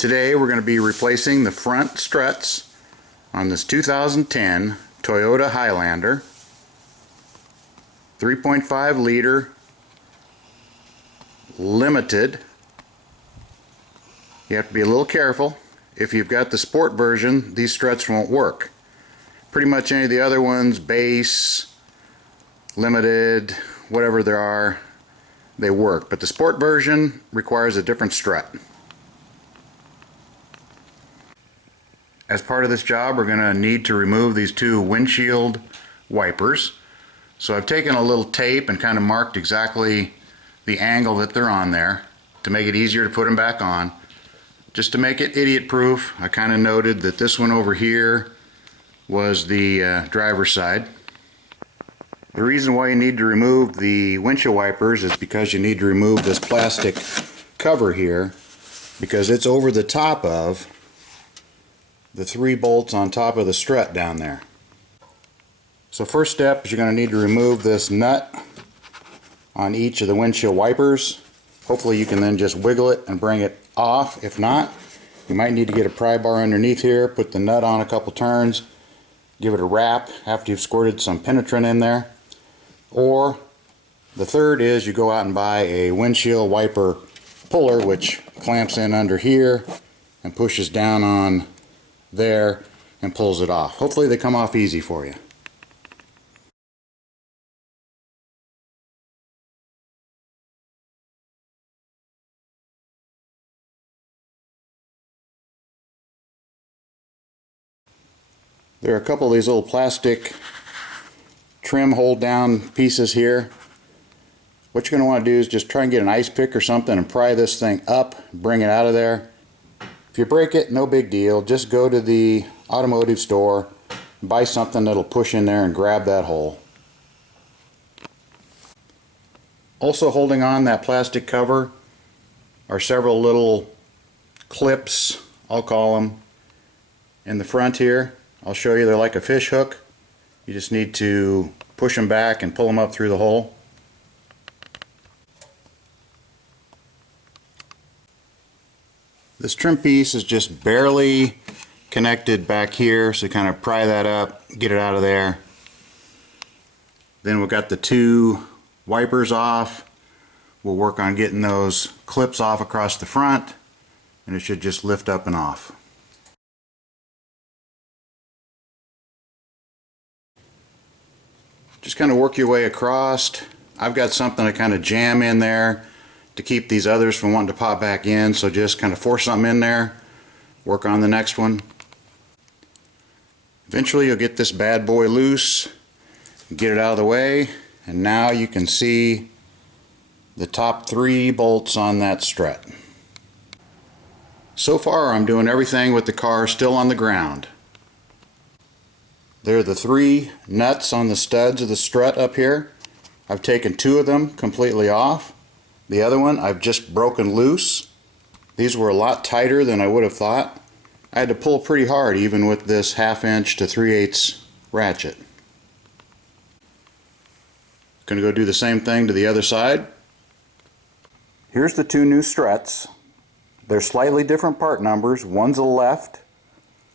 Today we're going to be replacing the front struts on this 2010 Toyota Highlander 3.5 liter limited. You have to be a little careful. If you've got the sport version, these struts won't work. Pretty much any of the other ones, base, limited, whatever there are, they work. But the sport version requires a different strut. As part of this job, we're going to need to remove these two windshield wipers. So I've taken a little tape and kind of marked exactly the angle that they're on there to make it easier to put them back on. Just to make it idiot proof, I kind of noted that this one over here was the driver's side. The reason why you need to remove the windshield wipers is because you need to remove this plastic cover here, because it's over the top of the 3 bolts on top of the strut down there. So first step is you're going to need to remove this nut on each of the windshield wipers. Hopefully you can then just wiggle it and bring it off. If not, you might need to get a pry bar underneath here, put the nut on a couple turns, give it a wrap after you've squirted some penetrant in there. Or the third is you go out and buy a windshield wiper puller, which clamps in under here and pushes down on there and pulls it off. Hopefully they come off easy for you. There are a couple of these little plastic trim hold down pieces here. What you're going to want to do is just try and get an ice pick or something and pry this thing up, bring it out of there. If you break it, no big deal. Just go to the automotive store and buy something that'll push in there and grab that hole. Also holding on that plastic cover are several little clips, I'll call them, in the front here. I'll show you, they're like a fish hook. You just need to push them back and pull them up through the hole. This trim piece is just barely connected back here, so kind of pry that up, get it out of there. Then we've got the 2 wipers off. We'll work on getting those clips off across the front, and it should just lift up and off. Just kind of work your way across. I've got something to kind of jam in there to keep these others from wanting to pop back in, so just kind of force something in there, work on the next one. Eventually you'll get this bad boy loose, get it out of the way, and now you can see the top 3 bolts on that strut. So far I'm doing everything with the car still on the ground. There are the 3 nuts on the studs of the strut up here. I've taken 2 of them completely off. The other one I've just broken loose. These were a lot tighter than I would have thought. I had to pull pretty hard even with this 1/2 inch to 3/8 ratchet. Gonna go do the same thing to the other side. Here's the 2 new struts. They're slightly different part numbers. One's a left,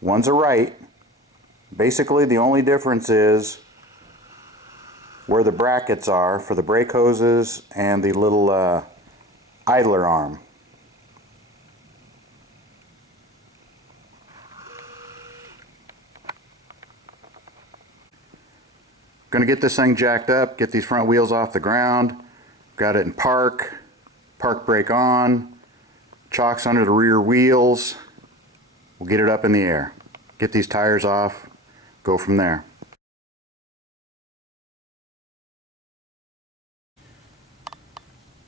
one's a right. Basically the only difference is where the brackets are for the brake hoses and the little idler arm. Going to get this thing jacked up, get these front wheels off the ground. Got it in park brake on, chocks under the rear wheels. We'll get it up in the air. Get these tires off, go from there.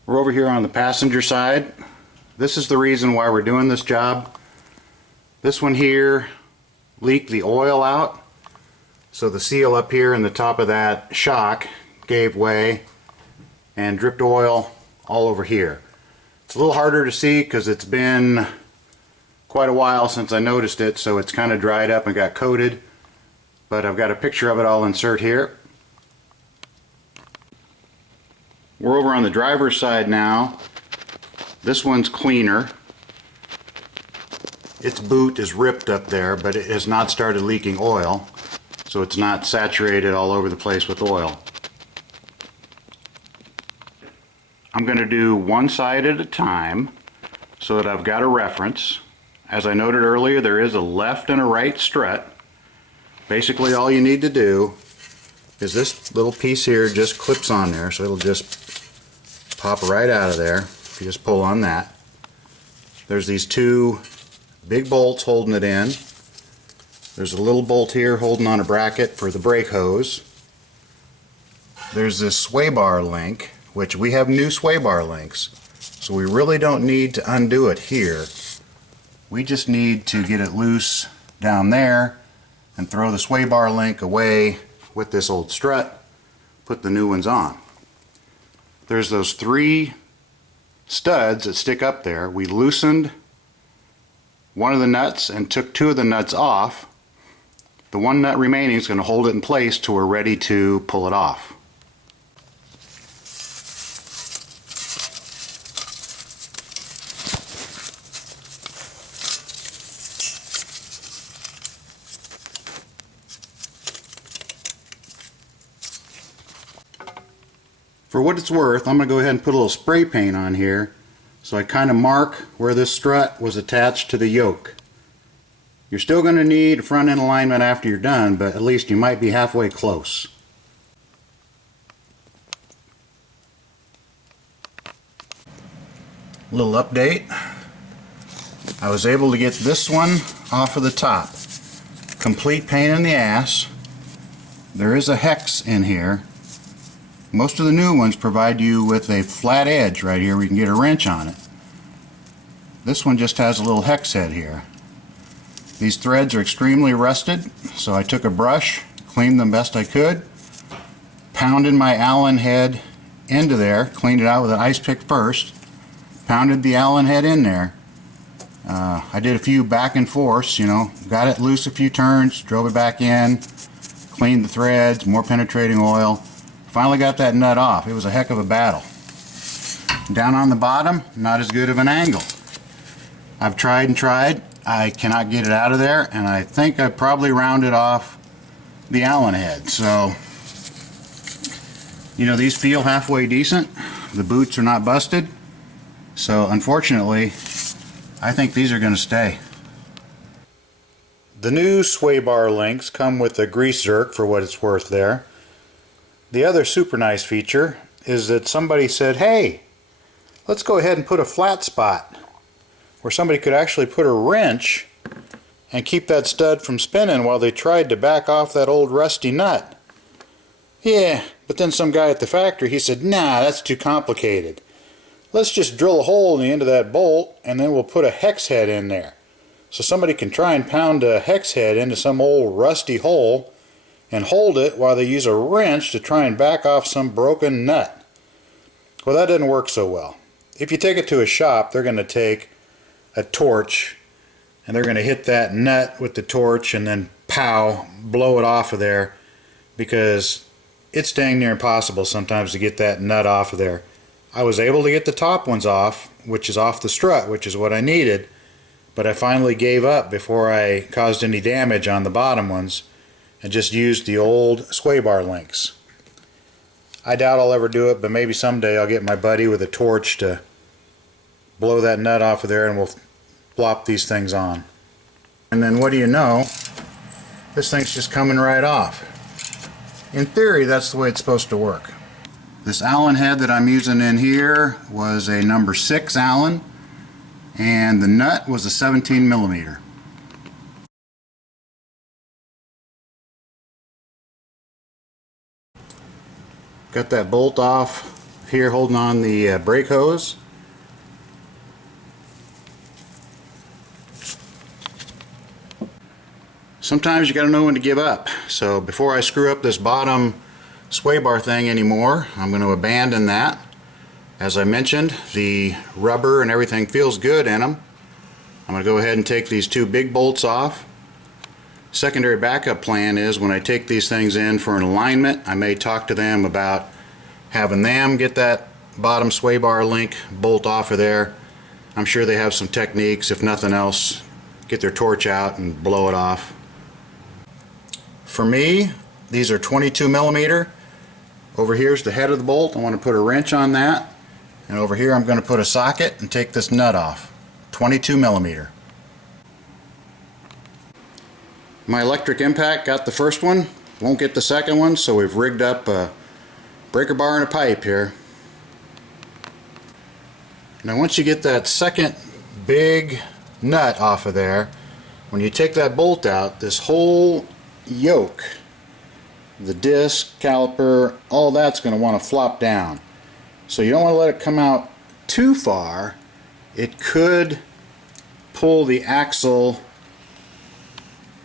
We're over here on the passenger side. This is the reason why we're doing this job. This one here leaked the oil out, so the seal up here in the top of that shock gave way and dripped oil all over here. It's a little harder to see because it's been quite a while since I noticed it, so it's kind of dried up and got coated, but I've got a picture of it I'll insert here. We're over on the driver's side now. This one's cleaner. its boot is ripped up there, but it has not started leaking oil, so it's not saturated all over the place with oil. I'm going to do one side at a time so that I've got a reference. As I noted earlier, there is a left and a right strut. Basically all you need to do is this little piece here just clips on there, so it'll just pop right out of there if you just pull on that. There's these two big bolts holding it in. There's a little bolt here holding on a bracket for the brake hose. There's this sway bar link, which we have new sway bar links, so we really don't need to undo it here. We just need to get it loose down there and throw the sway bar link away with this old strut, put the new ones on. There's those three studs that stick up there. We loosened one of the nuts and took two of the nuts off. The one nut remaining is going to hold it in place till we're ready to pull it off. For what it's worth, I'm going to go ahead and put a little spray paint on here so I kind of mark where this strut was attached to the yoke. You're still going to need a front end alignment after you're done, but at least you might be halfway close. Little update. I was able to get this one off of the top. Complete pain in the ass. There is a hex in here. Most of the new ones provide you with a flat edge right here where you can get a wrench on it. This one just has a little hex head here. These threads are extremely rusted, so I took a brush, cleaned them best I could, pounded my Allen head into there, cleaned it out with an ice pick first, pounded the Allen head in there. I did a few back and forths, got it loose a few turns, drove it back in, cleaned the threads, more penetrating oil. Finally got that nut off. It was a heck of a battle. Down on the bottom, not as good of an angle. I've tried and tried. I cannot get it out of there, and I think I probably rounded off the Allen head. So, these feel halfway decent. The boots are not busted. So, unfortunately, I think these are going to stay. The new sway bar links come with a grease zerk for what it's worth there. The other super nice feature is that somebody said, hey, let's go ahead and put a flat spot where somebody could actually put a wrench and keep that stud from spinning while they tried to back off that old rusty nut. Yeah, but then some guy at the factory, he said, nah, that's too complicated. Let's just drill a hole in the end of that bolt and then we'll put a hex head in there. So somebody can try and pound a hex head into some old rusty hole and hold it while they use a wrench to try and back off some broken nut. Well, that didn't work so well. If you take it to a shop, they're going to take a torch and they're going to hit that nut with the torch and then pow, blow it off of there, because it's dang near impossible sometimes to get that nut off of there. I was able to get the top ones off, which is off the strut, which is what I needed, but I finally gave up before I caused any damage on the bottom ones and just used the old sway bar links. I doubt I'll ever do it, but maybe someday I'll get my buddy with a torch to blow that nut off of there and we'll plop these things on. And then what do you know, this thing's just coming right off. In theory, that's the way it's supposed to work. This Allen head that I'm using in here was a number 6 Allen, and the nut was a 17 millimeter. Got that bolt off here holding on the brake hose. Sometimes you got to know when to give up. So before I screw up this bottom sway bar thing anymore, I'm going to abandon that. As I mentioned, the rubber and everything feels good in them. I'm going to go ahead and take these two big bolts off. Secondary backup plan is when I take these things in for an alignment, I may talk to them about having them get that bottom sway bar link bolt off of there. I'm sure they have some techniques, if nothing else, get their torch out and blow it off. For me, these are 22 millimeter. Over here's the head of the bolt. I want to put a wrench on that, and over here I'm going to put a socket and take this nut off. 22 millimeter. My electric impact got the first one, won't get the second one, so we've rigged up a breaker bar and a pipe here. Now once you get that second big nut off of there, when you take that bolt out, this whole yoke, the disc, caliper, all that's going to want to flop down. So you don't want to let it come out too far. It could pull the axle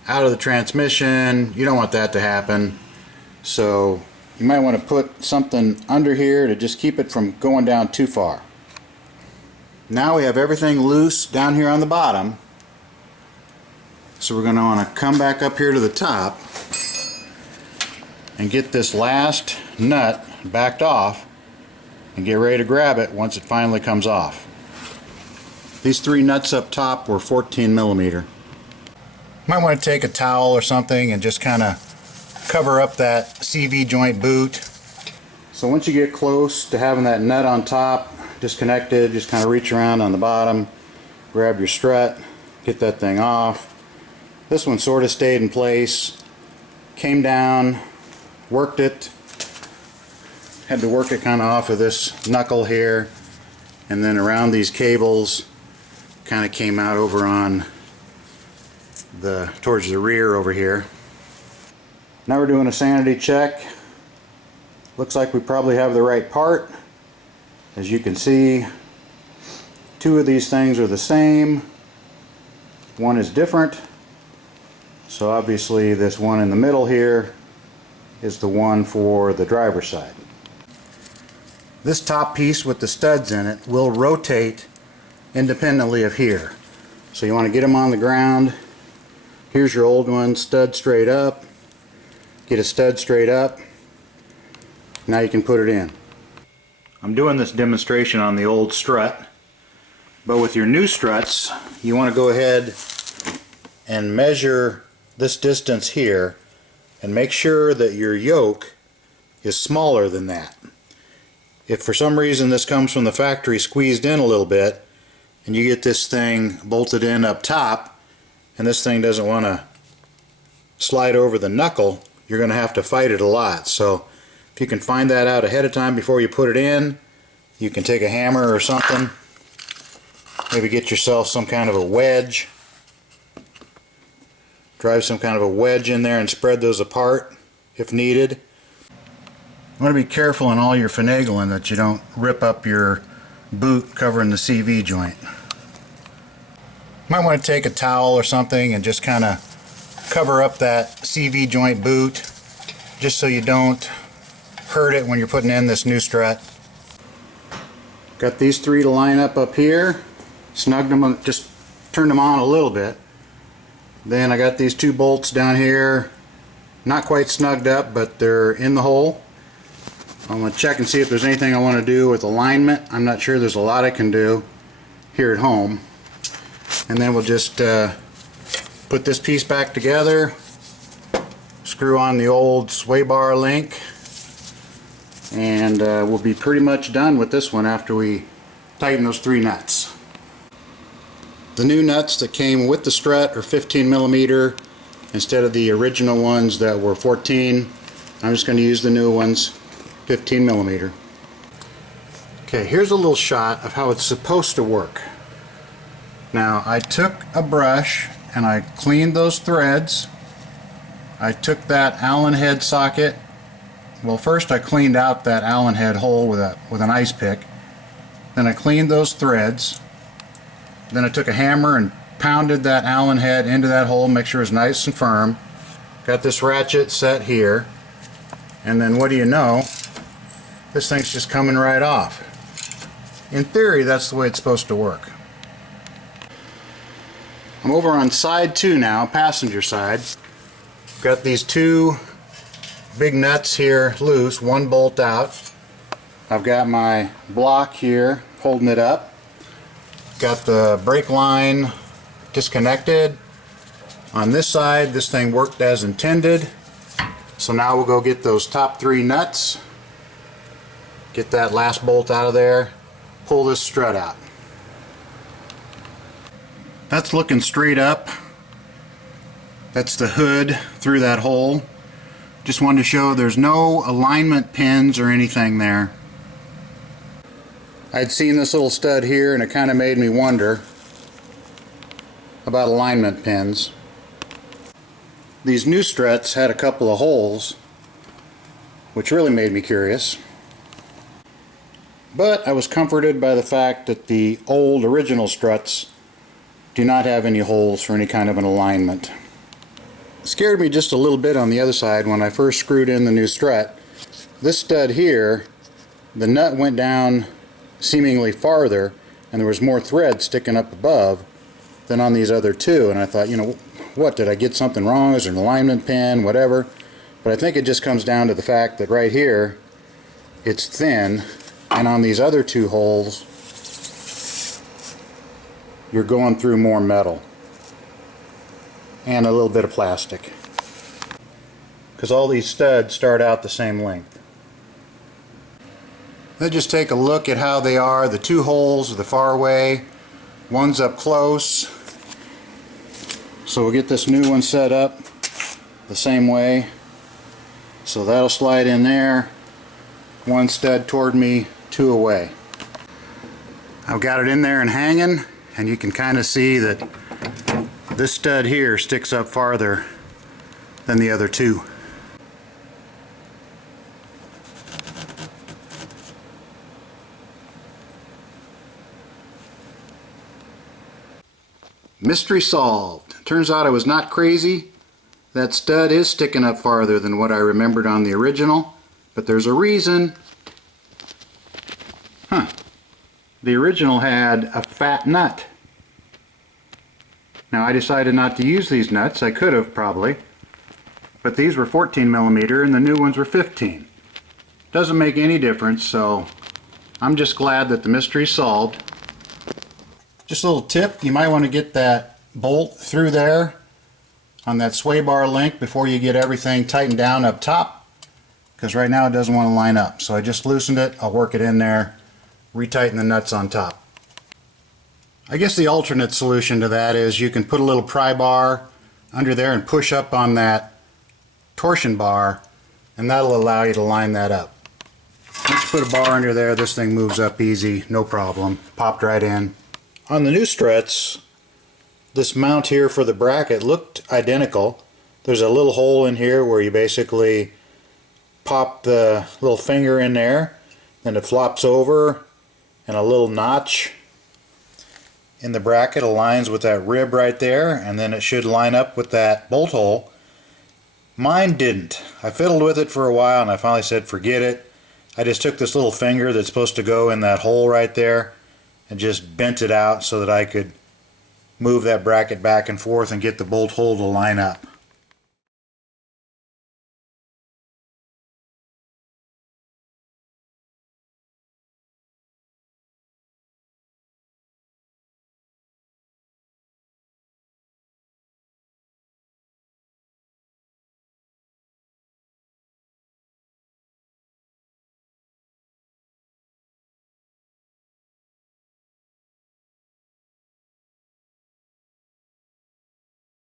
out of the transmission. You don't want that to happen. So you might want to put something under here to just keep it from going down too far. Now we have everything loose down here on the bottom. So we're going to want to come back up here to the top and get this last nut backed off and get ready to grab it once it finally comes off. These three nuts up top were 14 millimeter. Might want to take a towel or something and just kind of cover up that CV joint boot. So once you get close to having that nut on top disconnected, just kind of reach around on the bottom, grab your strut, get that thing off. This one sort of stayed in place, came down, worked it, had to work it kind of off of this knuckle here, and then around these cables, kind of came out over on towards the rear over here. Now we're doing a sanity check. Looks like we probably have the right part. As you can see, two of these things are the same, one is different, so obviously this one in the middle here is the one for the driver's side. This top piece with the studs in it will rotate independently of here. So you want to get them on the ground. Here's your old one, stud straight up. Get a stud straight up. Now you can put it in. I'm doing this demonstration on the old strut, but with your new struts you want to go ahead and measure this distance here and make sure that your yoke is smaller than that. If for some reason this comes from the factory squeezed in a little bit and you get this thing bolted in up top and this thing doesn't want to slide over the knuckle, you're going to have to fight it a lot. So if you can find that out ahead of time before you put it in, you can take a hammer or something, maybe get yourself some kind of a wedge, drive some kind of a wedge in there and spread those apart if needed. You want to be careful in all your finagling that you don't rip up your boot covering the CV joint. You might want to take a towel or something and just kind of cover up that CV joint boot just so you don't hurt it when you're putting in this new strut. Got these three to line up here, snugged them, just turned them on a little bit. Then I got these two bolts down here, not quite snugged up, but they're in the hole. I'm going to check and see if there's anything I want to do with alignment. I'm not sure there's a lot I can do here at home. And then we'll just put this piece back together, screw on the old sway bar link, and we'll be pretty much done with this one after we tighten those three nuts. The new nuts that came with the strut are 15 millimeter instead of the original ones that were 14. I'm just going to use the new ones, 15 millimeter. Okay, here's a little shot of how it's supposed to work. Now I took a brush and I cleaned those threads. I took that Allen head socket. Well, first I cleaned out that Allen head hole with an ice pick. Then I cleaned those threads. Then I took a hammer and pounded that Allen head into that hole, make sure it's nice and firm. Got this ratchet set here. And then what do you know? This thing's just coming right off. In theory, that's the way it's supposed to work. I'm over on side 2 now, passenger side. Got these two big nuts here loose, one bolt out. I've got my block here holding it up. Got the brake line disconnected. On this side, this thing worked as intended. So now we'll go get those top 3 nuts, get that last bolt out of there, pull this strut out. That's looking straight up. That's the hood through that hole. Just wanted to show there's no alignment pins or anything there. I'd seen this little stud here and it kind of made me wonder about alignment pins. These new struts had a couple of holes, which really made me curious. But I was comforted by the fact that the old original struts do not have any holes for any kind of an alignment. It scared me just a little bit on the other side when I first screwed in the new strut. This stud here, the nut went down seemingly farther and there was more thread sticking up above than on these other two, and I thought, you know, what, did I get something wrong? Is there an alignment pin, whatever? But I think it just comes down to the fact that right here it's thin, and on these other 2 holes you're going through more metal and a little bit of plastic, because all these studs start out the same length. Let's just take a look at how they are. The 2 holes are the far away, one's up close. So we'll get this new one set up the same way. So that'll slide in there. 1 stud toward me, 2 away. I've got it in there and hanging, and you can kind of see that this stud here sticks up farther than the other 2. Mystery solved. Turns out I was not crazy. That stud is sticking up farther than what I remembered on the original, but there's a reason. The original had a fat nut. Now I decided not to use these nuts. I could have probably, but these were 14mm and the new ones were 15. Doesn't make any difference, so I'm just glad that the mystery's solved. Just a little tip, you might want to get that bolt through there on that sway bar link before you get everything tightened down up top, because right now it doesn't want to line up. So I just loosened it, I'll work it in there, retighten the nuts on top. I guess the alternate solution to that is you can put a little pry bar under there and push up on that torsion bar, and that'll allow you to line that up. Once you put a bar under there, this thing moves up easy, no problem. Popped right in. On the new struts, this mount here for the bracket looked identical. There's a little hole in here where you basically pop the little finger in there, then it flops over, and a little notch in the bracket aligns with that rib right there, and then it should line up with that bolt hole. Mine didn't. I fiddled with it for a while and I finally said forget it. I just took this little finger that's supposed to go in that hole right there and just bent it out so that I could move that bracket back and forth and get the bolt hole to line up.